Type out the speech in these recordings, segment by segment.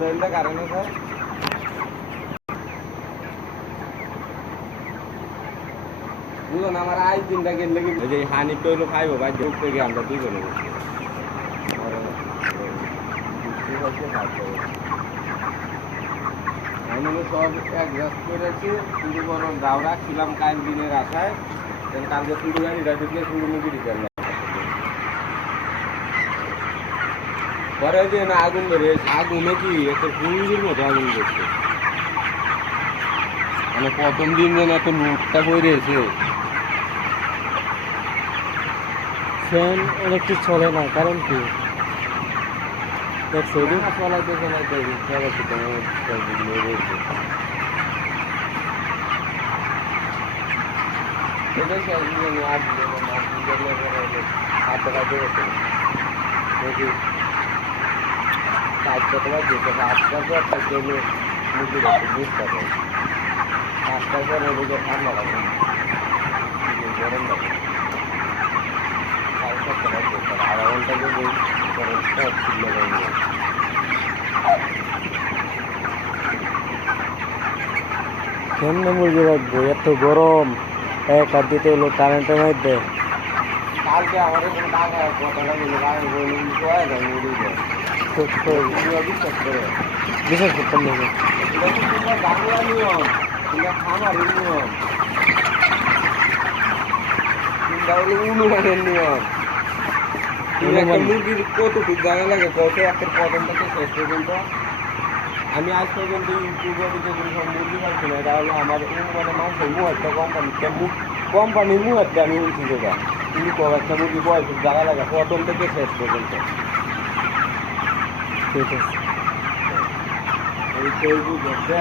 তিনটা কারণ আছে বুঝুন আমার আই তিনটা গেলে যে হানি তো হলো খাইবো ভাই যোগ থেকে আমরা দুই করে আমি সব অ্যাডজাস্ট করেছি শুরু করো দাও রাখছিলাম কাল দিনের আশায় কালকে শুরু গাড়িটা ঢুকলে শুরু মুখে দিতে পরে যে না আগুন ধরে আগুনে কি একটা পুরুষের মতো আগুন ধরছে মানে প্রথম দিন যেন এত লুটটা করেছে ফ্যান ইলেকট্রিক চলে না কারণ কি চলাইতে চলাইতে কাজ কতবার যেতে আজকাল তো একটা গেলে মুখে রাখতে বুঝতে পারে আজকাল পরে ওদিকে ঠান্ডা লাগে গরম লাগে আধা ঘন্টা যদি গরমটা ঠিক লাগে কেমনে মুরগি রাখবো এত গরম এক হাত দিতে হলো কারেন্টের মধ্যে কালকে আমাদের কোনো টাকা কথাটা বলে আমি বলি কয়ে যায় মুরগি বিশ্বাস করে বিশেষ করতাম না বাংলা নিয়ম কিংবা খামার নিয়ম কিংবা হলো অনুমানের নিয়ম একটা মুরগির কতটুকু জানা লাগে কত একটা প্রথম থেকে শেষ পর্যন্ত আমি আজ পর্যন্ত ইউটিউবে যেগুলো সব মুরগি পাচ্ছি না এটা হলো আমার অনুমানে মানুষের মুহারটা কোম্পানির মুহারটা আমি উঠছি যেটা কিন্তু একটা মুরগি বয়স জানা লাগে প্রথম থেকে শেষ পর্যন্ত ঠিক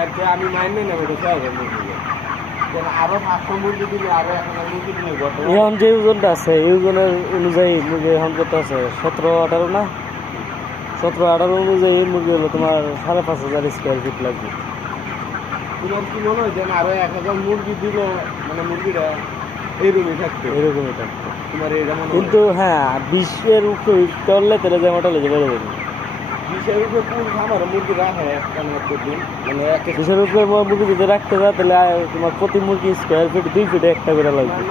আছে আমি মাইনে নেবো তো মুরগি আরো 500 মুরগি দিলে আরো 1000 মুরগি দিলে এখন যে ওজনটা আছে এই ওজনের অনুযায়ী মুরগি এখন কত আছে 17-18 না 17-18 অনুযায়ী মুরগি হলো তোমার 5,500 স্কোয়ার ফিট লাগবে তোমার কি মনে হয় যে আরো 1000 মুরগি দিলে মানে মুরগিটা এরকমই থাকতো তোমার এটা মনে কিন্তু হ্যাঁ 20-এর উপরে করলে তাহলে জামাটা লেগে বেড়ে যাবে 20-এর উপরে কোন খামার মুরগি রাখে দিন মানে 20-এর উপরে মুরগি যদি রাখতে যায় তাহলে তোমার প্রতি মুরগি স্কোয়ার ফিট 2 ফিটে একটা করে লাগবে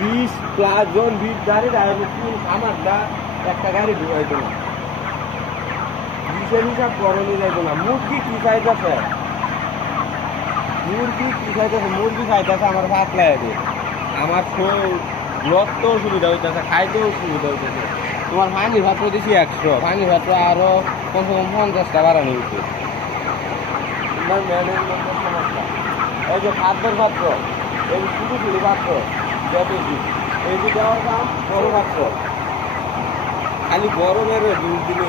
20 প্লাস জন 20 গাড়ি রাখবে কোন খামারটা একটা গাড়ি ঢুকাইতো না 20-এর হিসাব করণই যাইতো না মুরগি কি চাইতেছে মুরগি খাইতেছে আমার ভাত লাগে আমার রক্ত সুবিধা হইতেছে খাইতেও সুবিধা হইতেছে তোমার পানি ভাত দিয়েছি 100 পানি ভাত আরো কমসে কম 50টা বাড়ানো উচিত তোমার ম্যানেজমেন্টের সমস্যা এই যে খাদ্যের পাত্র এই ছোটো ছোটো পাত্র যতটি এই যে দেওয়ার দাম বড় পাত্র খালি গরমের জিনিস দিলে